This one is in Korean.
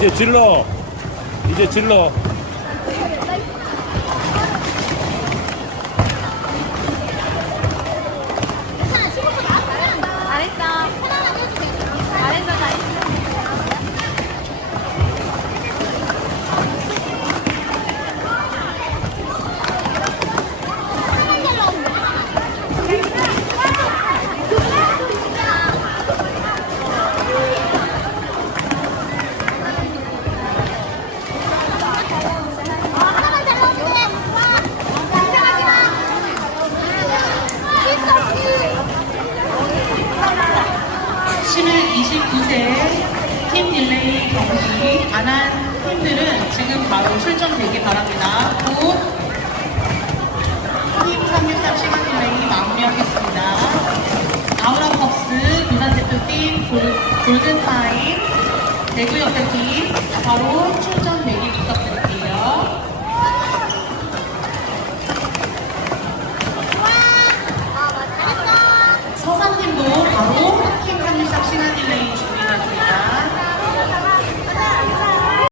이제 질러. 이제 질러. 11, 29세 팀 딜레이 경기 안 한 팀들은 지금 바로 출전되기 바랍니다. 곧팀363 시간 딜레이 마무리하겠습니다. 아우라 컵스, 부산 대표팀, 골- 골든타임, 대구역대팀 바로 출전되기.